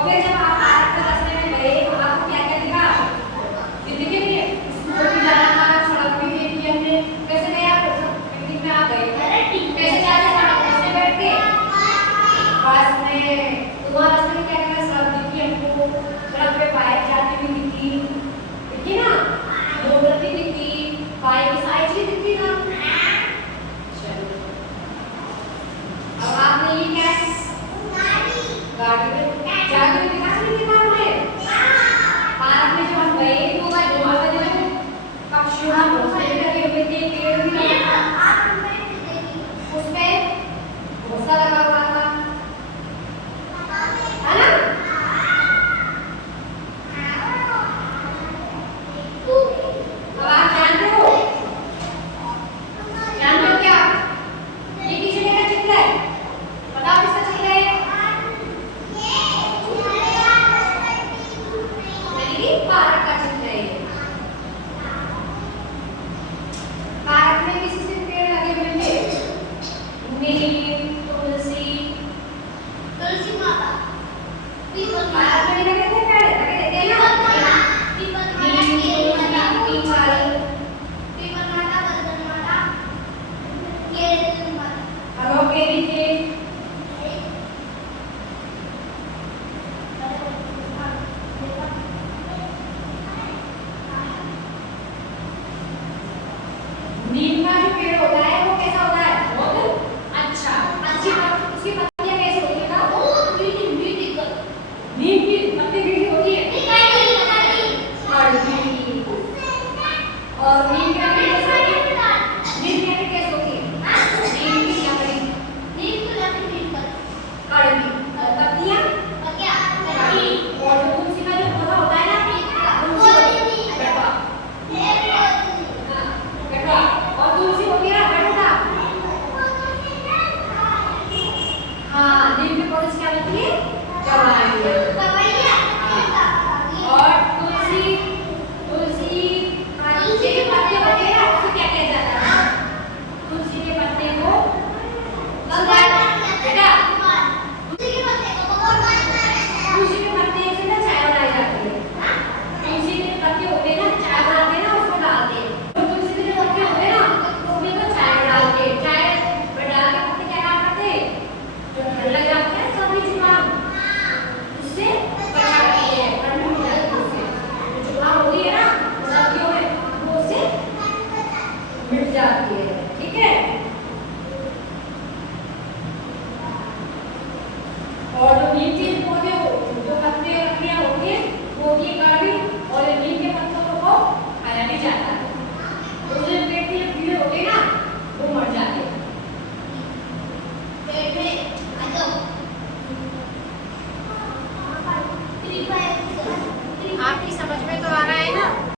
और फिर जब आप पार्क में रास्ते में गए तो आपको क्या क्या दिखा? ये दिखे नहीं है? स्कूल भी जाना था, सड़क भी देखी हमने। कैसे गए आप? पिकनिक में आप गए कैसे जाते थे? आप बस में बैठ के बस में तो वहाँ रास्ते में क्या क्या सड़क दिखी हमको, सड़क पे बाइक जाती हुई दिखी, दिखी ना?